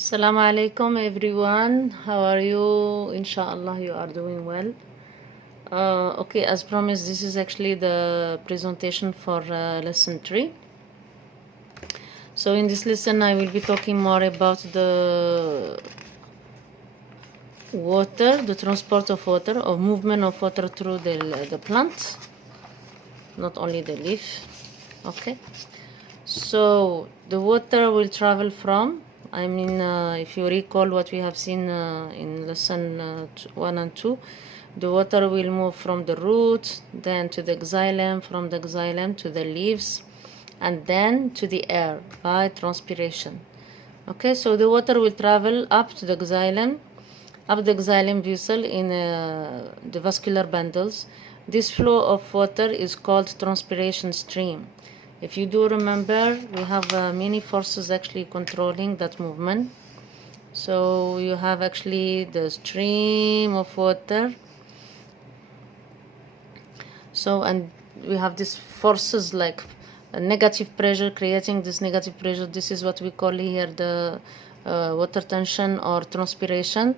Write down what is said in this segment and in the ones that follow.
Assalamu alaikum everyone. How are you? Inshallah you are doing well. Okay, as promised, this is actually the presentation for lesson 3. So in this lesson I will be talking more about the water, the transport of water, or movement of water through the plant, not only the leaf. Okay, so the water will travel from, if you recall what we have seen in lesson 1 and 2, the water will move from the root, then to the xylem, from the xylem to the leaves, and then to the air by transpiration. Okay, so the water will travel up the xylem vessel in the vascular bundles. This flow of water is called transpiration stream. If you do remember, we have many forces actually controlling that movement. So you have actually the stream of water. So, and we have these forces like a negative pressure, creating this negative pressure. This is what we call here the water tension or transpiration.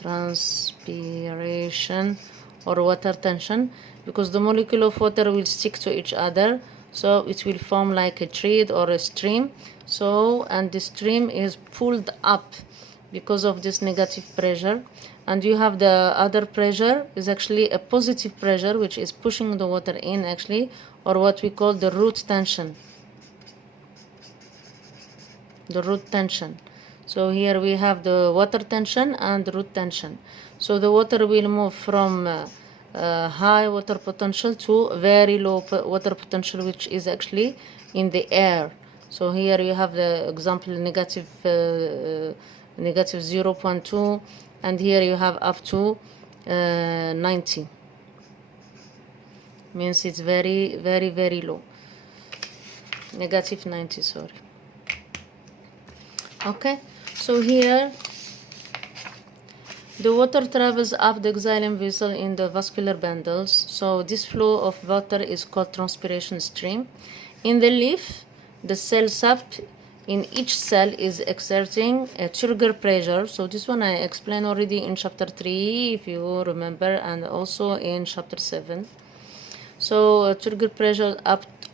Transpiration or water tension, because the molecule of water will stick to each other, so it will form like a thread or a stream. So, and the stream is pulled up because of this negative pressure, and you have the other pressure is actually a positive pressure which is pushing the water in actually, or what we call the root tension. The root tension. So here we have the water tension and the root tension. So the water will move from high water potential to very low water potential, which is actually in the air. So here you have the example negative 0.2, and here you have up to 90. Means it's very, very, very low. Negative 90, sorry. Okay, so here the water travels up the xylem vessel in the vascular bundles. So this flow of water is called transpiration stream. In the leaf, the cell sap in each cell is exerting a trigger pressure. So this one I explained already in chapter 3, if you remember, and also in chapter 7. So trigger pressure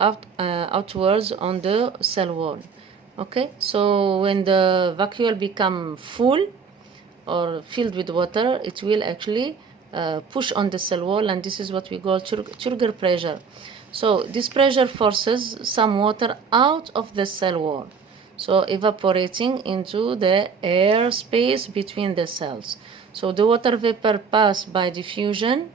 outwards on the cell wall. Okay, so when the vacuole become full or filled with water, it will actually push on the cell wall, and this is what we call trigger pressure. So this pressure forces some water out of the cell wall, so evaporating into the air space between the cells. So the water vapor passes by diffusion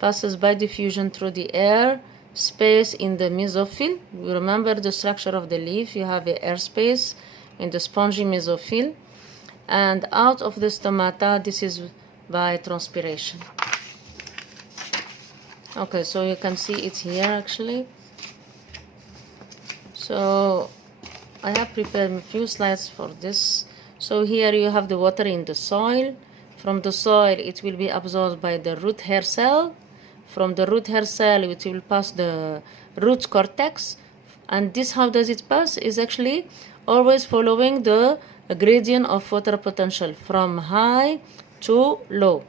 through the air space in the mesophyll. You remember the structure of the leaf, you have the air space in the spongy mesophyll, and out of the stomata. This is by transpiration. Okay, so you can see it here actually. So I have prepared a few slides for this. So here you have the water in the soil. From the soil it will be absorbed by the root hair cell. From the root hair cell it will pass the root cortex, and this, how does it pass, is actually always following the gradient of water potential from high to low.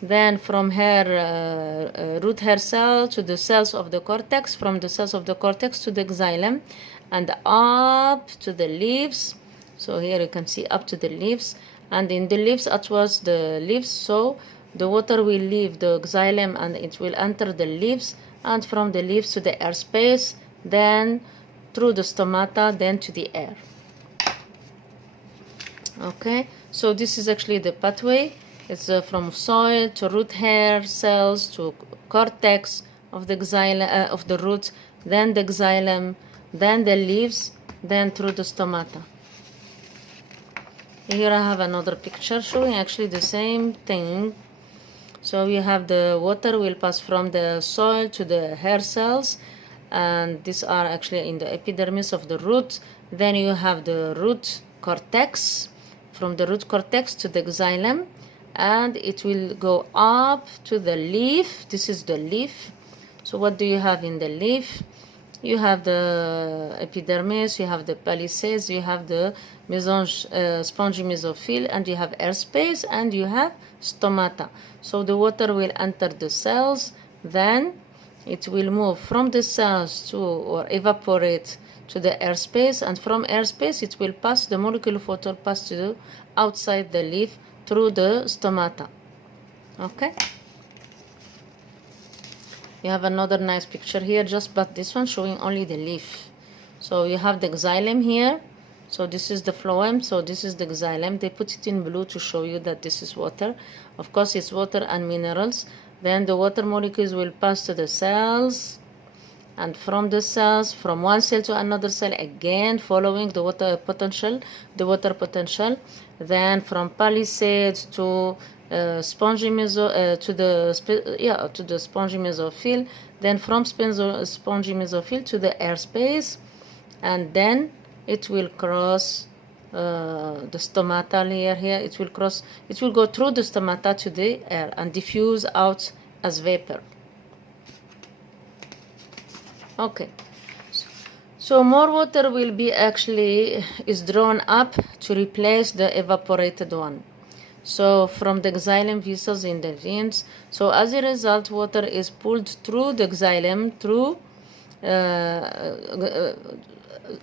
Then from root hair cell to the cells of the cortex, from the cells of the cortex to the xylem, and up to the leaves. So here you can see up to the leaves, and in the leaves towards the leaves. So the water will leave the xylem and it will enter the leaves, and from the leaves to the air space, then through the stomata, then to the air. Okay, so this is actually the pathway. It's from soil to root hair cells to cortex of the xylem, of the root, then the xylem, then the leaves, then through the stomata. Here I have another picture showing actually the same thing. So you have the water will pass from the soil to the hair cells, and these are actually in the epidermis of the root. Then you have the root cortex, from the root cortex to the xylem, and it will go up to the leaf. This is the leaf. So what do you have in the leaf? You have the epidermis, you have the palisades, you have the spongy mesophyll, and you have airspace, and you have stomata. So the water will enter the cells, then it will move from the cells to, or evaporate to the airspace, and from airspace it will pass, the molecule of water pass to the outside the leaf through the stomata. Okay? You have another nice picture here, just but this one showing only the leaf. So you have the xylem here. So this is the phloem, so this is the xylem. They put it in blue to show you that this is water. Of course, it's water and minerals. Then the water molecules will pass to the cells, and from the cells, from one cell to another cell, again following the water potential, then from palisades to spongy to the spongy mesophyll, then from spongy mesophyll to the airspace, and then it will cross the stomata layer here. It will go through the stomata to the air and diffuse out as vapor. Okay, so more water will be is drawn up to replace the evaporated one. So from the xylem vessels in the veins. So as a result, water is pulled through the xylem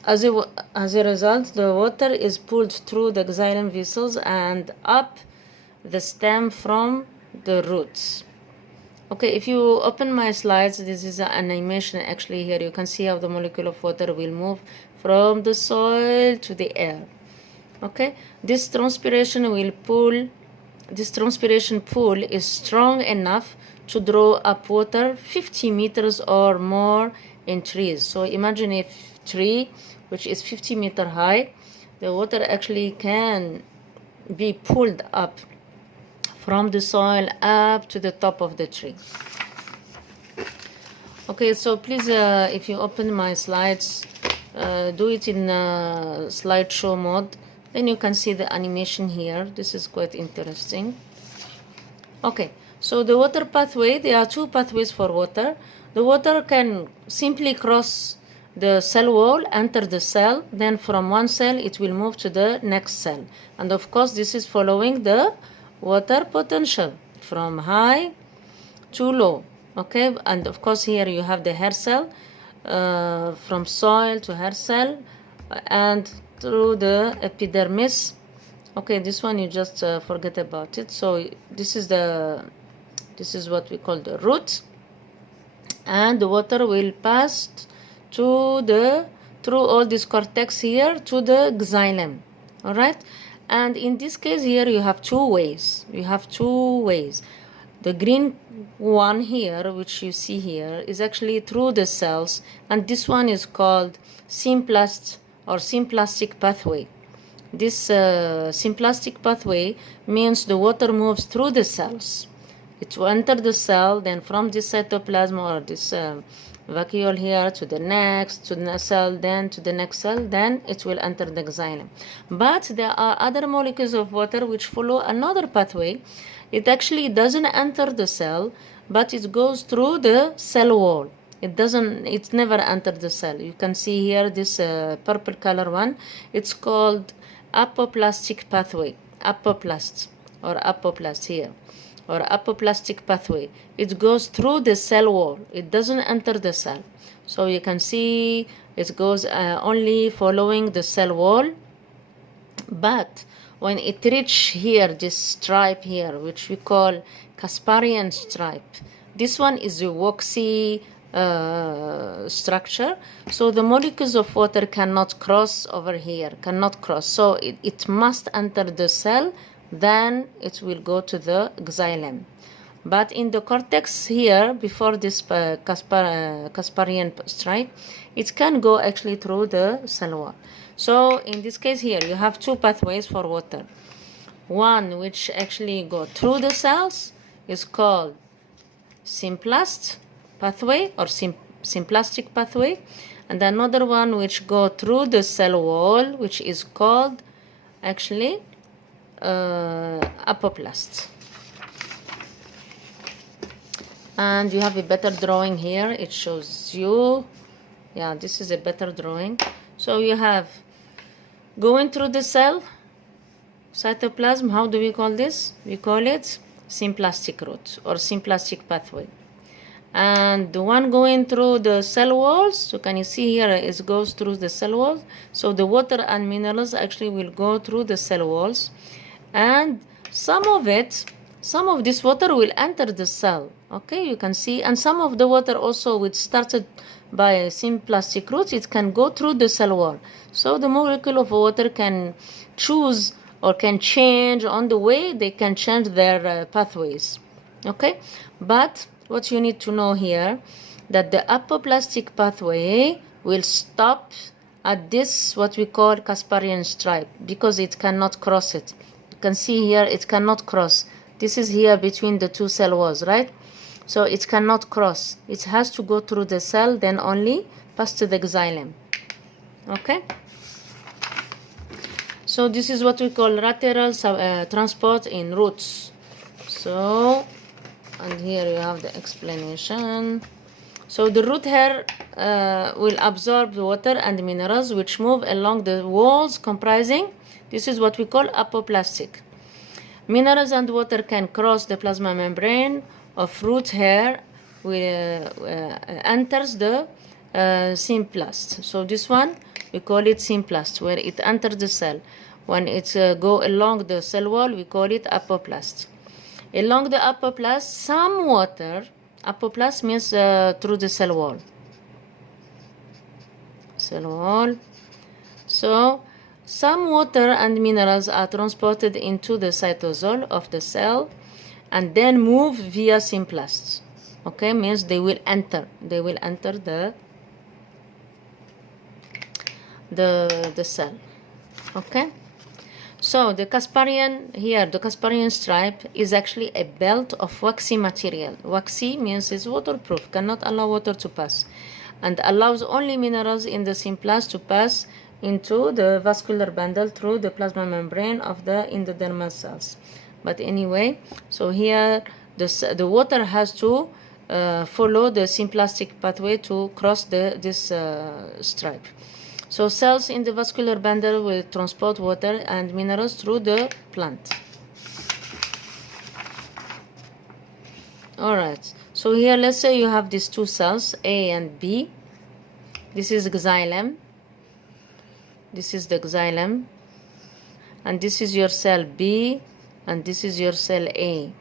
as a result, the water is pulled through the xylem vessels and up the stem from the roots. Okay, if you open my slides, this is an animation actually here. You can see how the molecule of water will move from the soil to the air. Okay, this transpiration pool is strong enough to draw up water 50 meters or more in trees. So imagine a tree which is 50 meters high, the water actually can be pulled up from the soil up to the top of the tree. Okay, so please, if you open my slides, do it in slideshow mode. Then you can see the animation here. This is quite interesting. Okay, so the water pathway, there are two pathways for water. The water can simply cross the cell wall, enter the cell, then from one cell it will move to the next cell. And of course, this is following the water potential from high to low. Okay, and of course here you have the hair cell, from soil to hair cell, and through the epidermis. Okay, this one you just forget about it. So this is what we call the root, and the water will pass through all this cortex here to the xylem. All right, and in this case here you have two ways. The green one here, which you see here, is actually through the cells, and this one is called symplastic pathway. This symplastic pathway means the water moves through the cells. It will enter the cell, then from this cytoplasm or this vacuole here to the next cell, then to the next cell, then it will enter the xylem. But there are other molecules of water which follow another pathway. It actually doesn't enter the cell, but it goes through the cell wall. It never entered the cell. You can see here this purple color one. It's called apoplastic pathway. Apoplast here, or apoplastic pathway. It goes through the cell wall. It doesn't enter the cell. So you can see it goes only following the cell wall. But when it reaches here, this stripe here, which we call Casparian stripe, this one is a waxy structure, so the molecules of water cannot cross over here, so it must enter the cell, then it will go to the xylem. But in the cortex here, before this Casparian stripe, it can go actually through the cell wall. So in this case here, you have two pathways for water. One which actually go through the cells is called symplast pathway or symplastic pathway, and another one which go through the cell wall, which is called actually apoplast. And you have a better drawing here. It shows you Yeah, this is a better drawing. So you have going through the cell, cytoplasm. How do we call this? We call it symplastic route or symplastic pathway. And the one going through the cell walls, so can you see here it goes through the cell walls. So the water and minerals actually will go through the cell walls, and some of this water will enter the cell. Okay, you can see, and some of the water also, which started by a symplastic route, it can go through the cell wall. So the molecule of water can choose or can change on the way. They can change their pathways. Okay, but what you need to know here, that the apoplastic pathway will stop at this what we call Casparian stripe, because it cannot cross it. You can see here it cannot cross. This is here between the two cell walls, right? So it cannot cross. It has to go through the cell, then only pass to the xylem. Okay? So this is what we call lateral transport in roots. So, and here you have the explanation. So the root hair will absorb the water and minerals which move along the walls comprising, this is what we call apoplastic. Minerals and water can cross the plasma membrane of root hair, enters the symplast. So this one, we call it symplast, where it enters the cell. When it go along the cell wall, we call it apoplast. Along the apoplast, some water, apoplast means through the cell wall. So some water and minerals are transported into the cytosol of the cell and then move via symplasts. Okay, means they will enter the cell. Okay. So the Casparian stripe is actually a belt of waxy material. Waxy means it's waterproof, cannot allow water to pass, and allows only minerals in the symplast to pass into the vascular bundle through the plasma membrane of the endodermal cells. But anyway, so here the water has to follow the symplastic pathway to cross this stripe. So cells in the vascular bundle will transport water and minerals through the plant. Alright, so here let's say you have these two cells, A and B. This is xylem. This is the xylem. And this is your cell B, and this is your cell A.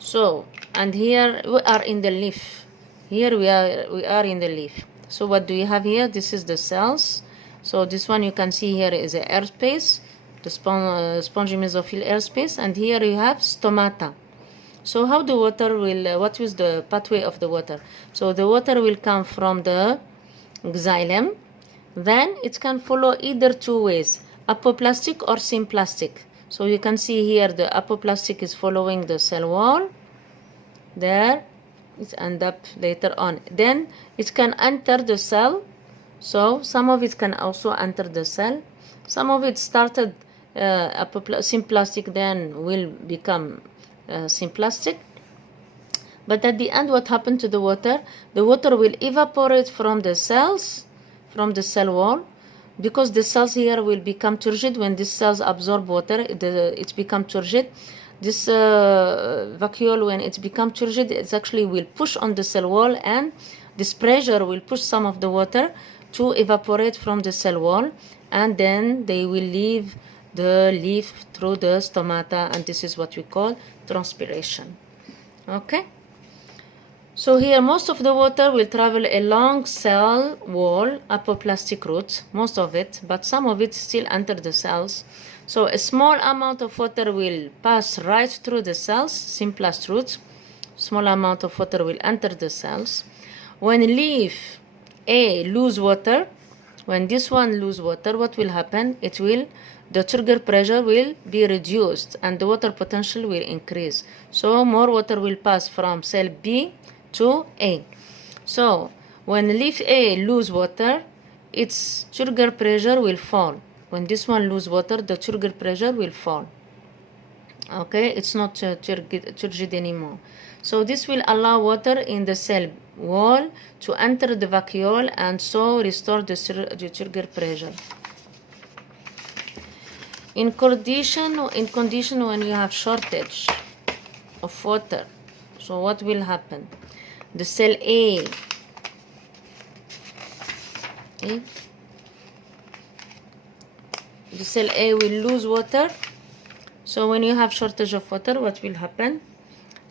So, and here we are in the leaf. Here we are in the leaf. So what do you have here? This is the cells. So this one you can see here is the airspace, the spongy mesophyll airspace, and here you have stomata. So how the water will, what is the pathway of the water? So the water will come from the xylem, then it can follow either two ways, apoplastic or symplastic. So you can see here the apoplastic is following the cell wall, there, it ends up later on. Then it can enter the cell. So some of it can also enter the cell. Some of it started symplastic, then will become symplastic. But at the end, what happened to the water? The water will evaporate from the cells, from the cell wall, because the cells here will become turgid. When these cells absorb water, it becomes turgid. This vacuole, when it becomes turgid, it actually will push on the cell wall, and this pressure will push some of the water to evaporate from the cell wall, and then they will leave the leaf through the stomata, and this is what we call transpiration. Okay, so here most of the water will travel along cell wall apoplastic route, most of it, but some of it still enter the cells. So a small amount of water will pass right through the cells, symplast route. Small amount of water will enter the cells. When leaf A lose water, when this one lose water, what will happen? The trigger pressure will be reduced and the water potential will increase. So more water will pass from cell B to A. So when leaf A lose water, its trigger pressure will fall. When this one lose water, the trigger pressure will fall. Okay, it's not turgid anymore. So this will allow water in the cell wall to enter the vacuole and so restore the sugar pressure. In condition when you have shortage of water, so what will happen? The cell A, okay? The cell A will lose water. So when you have shortage of water, what will happen?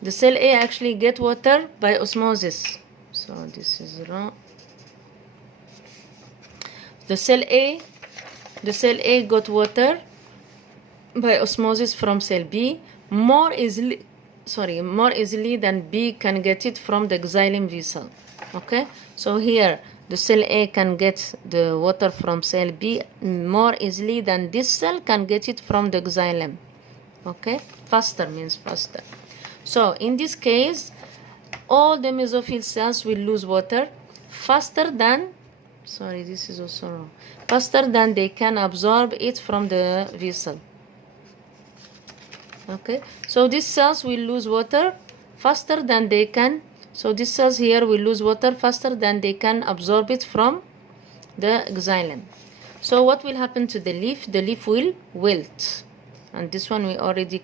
The cell A actually get water by osmosis. So this is wrong. The cell A got water by osmosis from cell B more easily than B can get it from the xylem vessel. Okay, so here the cell A can get the water from cell B more easily than this cell can get it from the xylem. Okay, faster means faster. So in this case, all the mesophyll cells will lose water faster than, this is also wrong, faster than they can absorb it from the vessel. Okay, so these cells will lose water faster than they can, so these cells here will lose water faster than they can absorb it from the xylem. So what will happen to the leaf? The leaf will wilt. And this one we already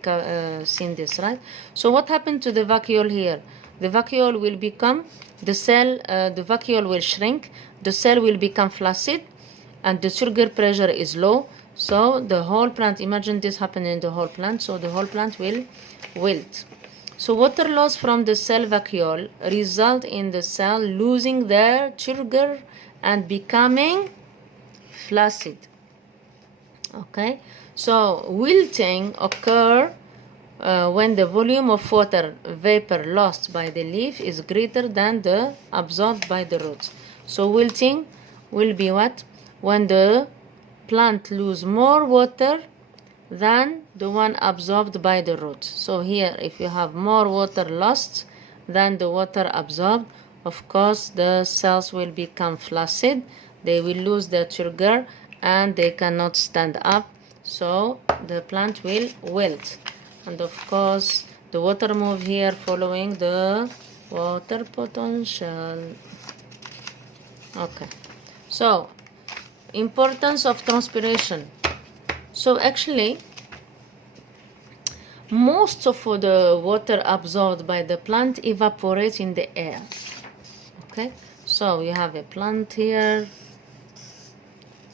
seen this, right? So what happened to the vacuole here? The vacuole will become, the vacuole will shrink, the cell will become flaccid, and the sugar pressure is low. So the whole plant, imagine this happening in the whole plant, so the whole plant will wilt. So water loss from the cell vacuole result in the cell losing their sugar and becoming flaccid. Okay, so wilting occur when the volume of water vapor lost by the leaf is greater than the absorbed by the roots. So wilting will be what? When the plant lose more water than the one absorbed by the roots. So here, if you have more water lost than the water absorbed, of course the cells will become flaccid, they will lose their sugar and they cannot stand up, so the plant will wilt. And of course the water move here following the water potential. Okay, so importance of transpiration. So actually most of the water absorbed by the plant evaporates in the air. Okay, so you have a plant here,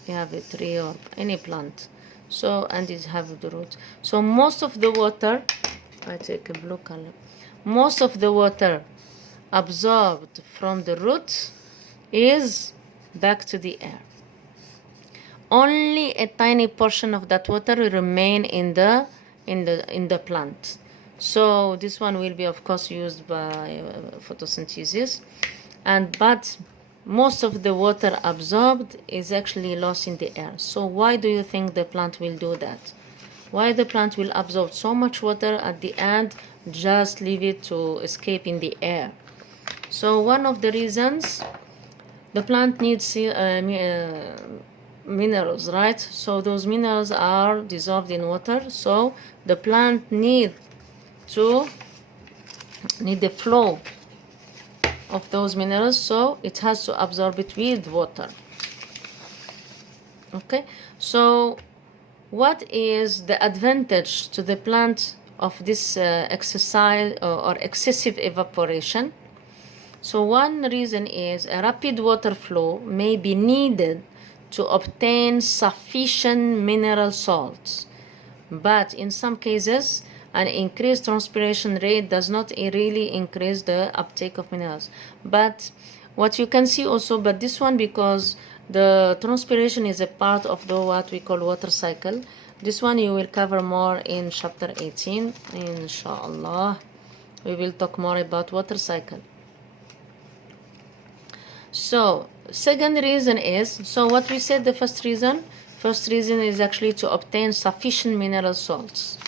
you have a tree or any plant, so, and it have the roots. So most of the water, I take a blue color, most of the water absorbed from the roots is back to the air. Only a tiny portion of that water will remain in the plant. So this one will be of course used by photosynthesis, but most of the water absorbed is actually lost in the air. So why do you think the plant will do that? Why the plant will absorb so much water at the end, just leave it to escape in the air? So one of the reasons, the plant needs minerals, right? So those minerals are dissolved in water, so the plant need the flow of those minerals, so it has to absorb it with water. Okay, so what is the advantage to the plant of this exercise or excessive evaporation? So one reason is a rapid water flow may be needed to obtain sufficient mineral salts, but in some cases an increased transpiration rate does not really increase the uptake of minerals. But what you can see also, but this one, because the transpiration is a part of the what we call water cycle, this one you will cover more in chapter 18, inshallah. We will talk more about water cycle. So second reason is, so what we said, the first reason is actually to obtain sufficient mineral salts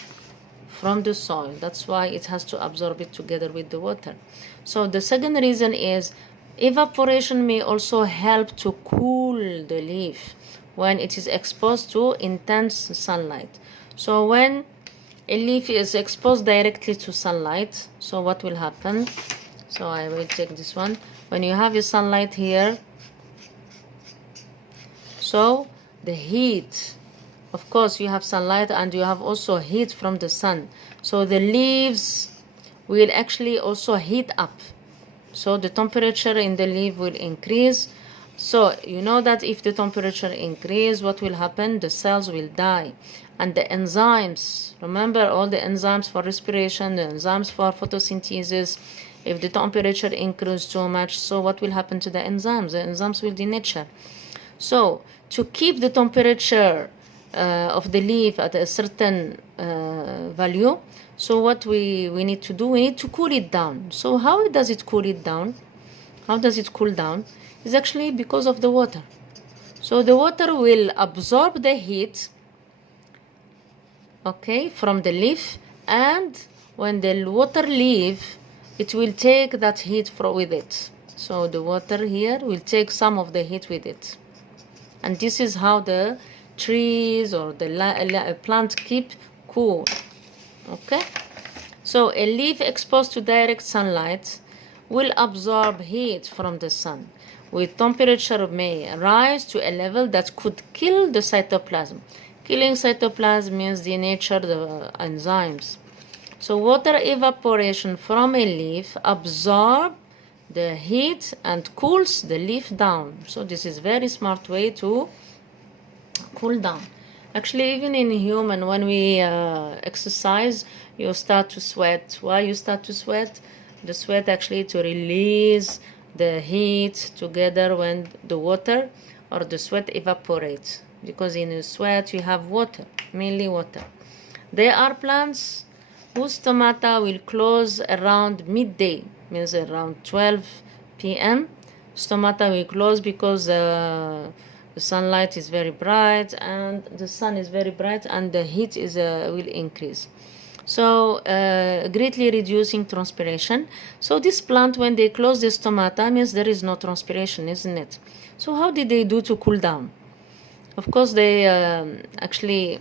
from the soil. That's why it has to absorb it together with the water. So the second reason is evaporation may also help to cool the leaf when it is exposed to intense sunlight. So when a leaf is exposed directly to sunlight, so what will happen? So I will take this one. when you have your sunlight here, so the heat, of course you have sunlight and you have also heat from the sun, so the leaves will actually also heat up, so the temperature in the leaf will increase. So you know that if the temperature increase, what will happen? The cells will die, and the enzymes, remember all the enzymes for respiration, the enzymes for photosynthesis, if the temperature increases too much, so what will happen to the enzymes? The enzymes will denature. So to keep the temperature of the leaf at a certain value, so what we need to do, we need to cool it down. So how does it cool it down? How does it cool down? It's actually because of the water. So the water will absorb the heat, okay, from the leaf, and when the water leave, it will take that heat with it. So the water here will take some of the heat with it, and this is how the trees or the plant keep cool. Okay, so a leaf exposed to direct sunlight will absorb heat from the sun, with temperature may rise to a level that could kill the cytoplasm. Killing cytoplasm means denature the enzymes. So water evaporation from a leaf absorbs the heat and cools the leaf down. So this is very smart way to cool down. Actually, even in human, when we exercise, you start to sweat. Why you start to sweat? The sweat actually to release the heat together when the water or the sweat evaporates, because in the sweat you have water, mainly water. There are plants whose stomata will close around midday, means around 12 p.m. Stomata will close because the sunlight is very bright and the sun is very bright and the heat will increase, so greatly reducing transpiration. So this plant, when they close the stomata, means there is no transpiration, isn't it? So how did they do to cool down? Of course they actually,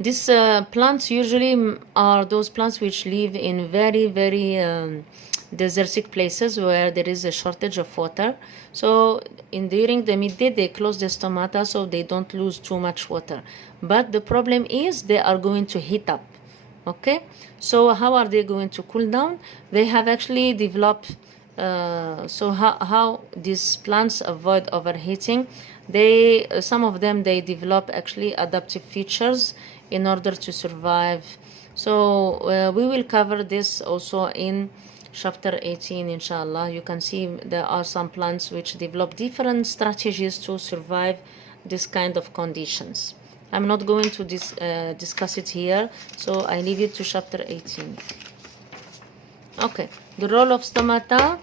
these plants usually are those plants which live in very desertic places where there is a shortage of water. So during the midday they close the stomata so they don't lose too much water, but the problem is they are going to heat up. Okay, so how are they going to cool down? They have actually developed so how these plants avoid overheating, they some of them, they develop actually adaptive features in order to survive. So we will cover this also in chapter 18, inshallah. You can see there are some plants which develop different strategies to survive this kind of conditions. I'm not going to discuss it here, so I leave it to chapter 18. Okay, the role of stomata.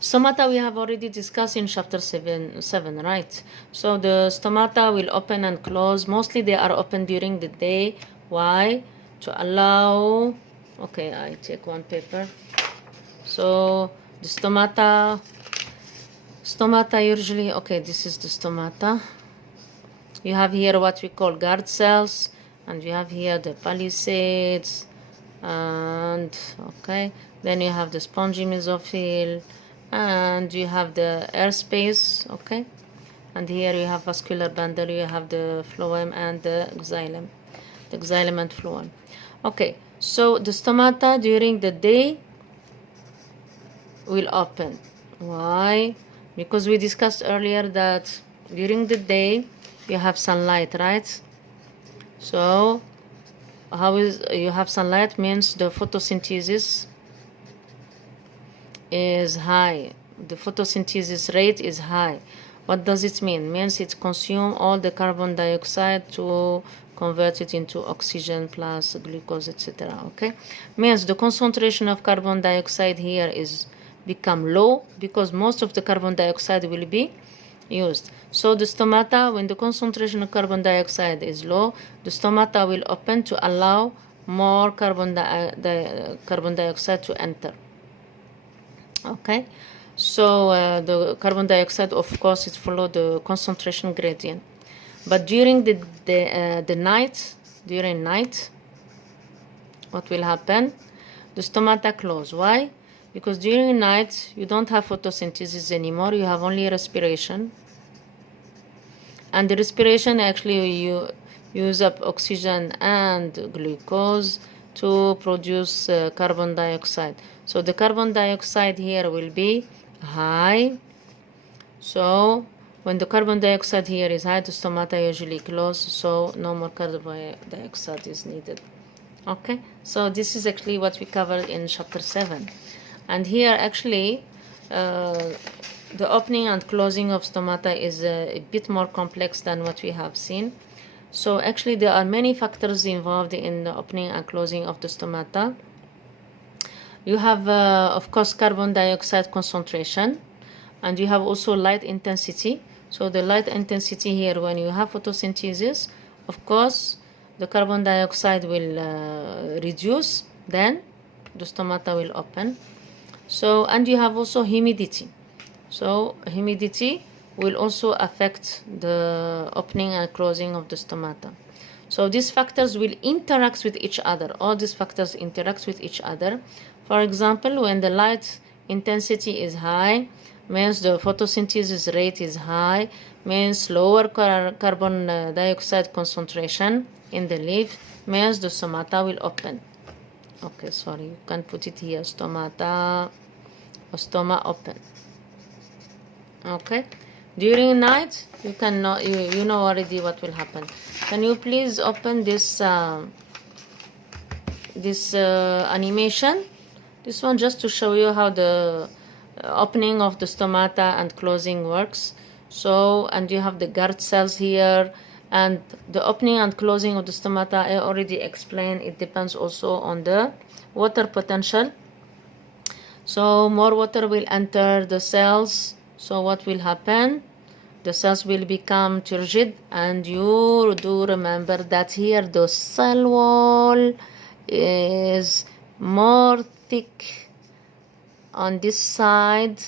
Stomata we have already discussed in chapter 7, right? So the stomata will open and close. Mostly they are open during the day. Why? To allow, okay, I take one paper. So the stomata usually, okay, this is the stomata. You have here what we call guard cells, and you have here the palisades, and okay, then you have the spongy mesophyll, and you have the airspace, okay, and here you have vascular bundle, you have the phloem and the xylem and phloem. Okay, so the stomata during the day will open. Why? Because we discussed earlier that during the day you have sunlight, right? So how is you have sunlight means the photosynthesis is high, the photosynthesis rate is high. What does it mean? Means it consumes all the carbon dioxide to convert it into oxygen plus glucose, etc. Okay, means the concentration of carbon dioxide here is become low because most of the carbon dioxide will be used. So the stomata, when the concentration of carbon dioxide is low, the stomata will open to allow more carbon dioxide to enter. Okay, so the carbon dioxide, of course, it follows the concentration gradient. But during the night, during night, what will happen? The stomata close. Why? because during night you don't have photosynthesis anymore, you have only respiration. And the respiration actually you use up oxygen and glucose to produce carbon dioxide. So the carbon dioxide here will be high. So when the carbon dioxide here is high, the stomata usually close, so no more carbon dioxide is needed. Okay, so this is actually what we covered in chapter 7. And here actually the opening and closing of stomata is a bit more complex than what we have seen. So actually there are many factors involved in the opening and closing of the stomata. You have of course carbon dioxide concentration, and you have also light intensity. So the light intensity here, when you have photosynthesis, of course the carbon dioxide will reduce, then the stomata will open. So, and you have also humidity. So humidity will also affect the opening and closing of the stomata. So these factors will interact with each other. All these factors interact with each other. For example, when the light intensity is high, means the photosynthesis rate is high, means lower carbon dioxide concentration in the leaf, means the stomata will open. Okay, sorry, you can put it here, stomata, stoma open. Okay, during night you can know, you know already what will happen. Can you please open this animation, this one, just to show you how the opening of the stomata and closing works. So, and you have the guard cells here, and the opening and closing of the stomata I already explained. It depends also on the water potential. So more water will enter the cells. So what will happen? The cells will become turgid, and you do remember that here the cell wall is more thick on this side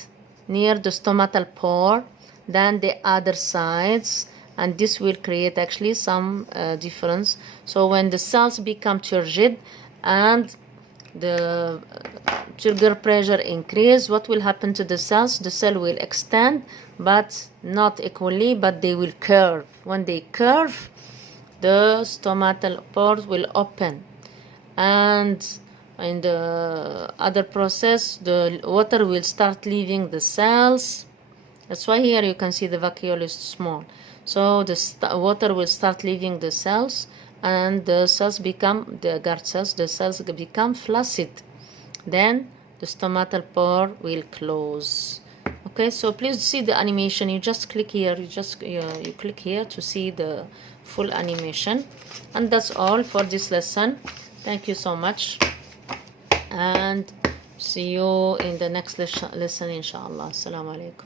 near the stomatal pore than the other sides, and this will create actually some difference. So when the cells become turgid and the turgor pressure increase, what will happen to the cells? The cell will extend, but not equally, but they will curve. When they curve, the stomatal pores will open, and in the other process the water will start leaving the cells. That's why here you can see the vacuole is small. So the water will start leaving the cells, and the cells become, the guard cells, the cells become flaccid. Then the stomatal pore will close. Okay, so please see the animation. You just click here, you click here to see the full animation. And that's all for this lesson. Thank you so much, and see you in the next lesson inshallah. Assalamu alaikum.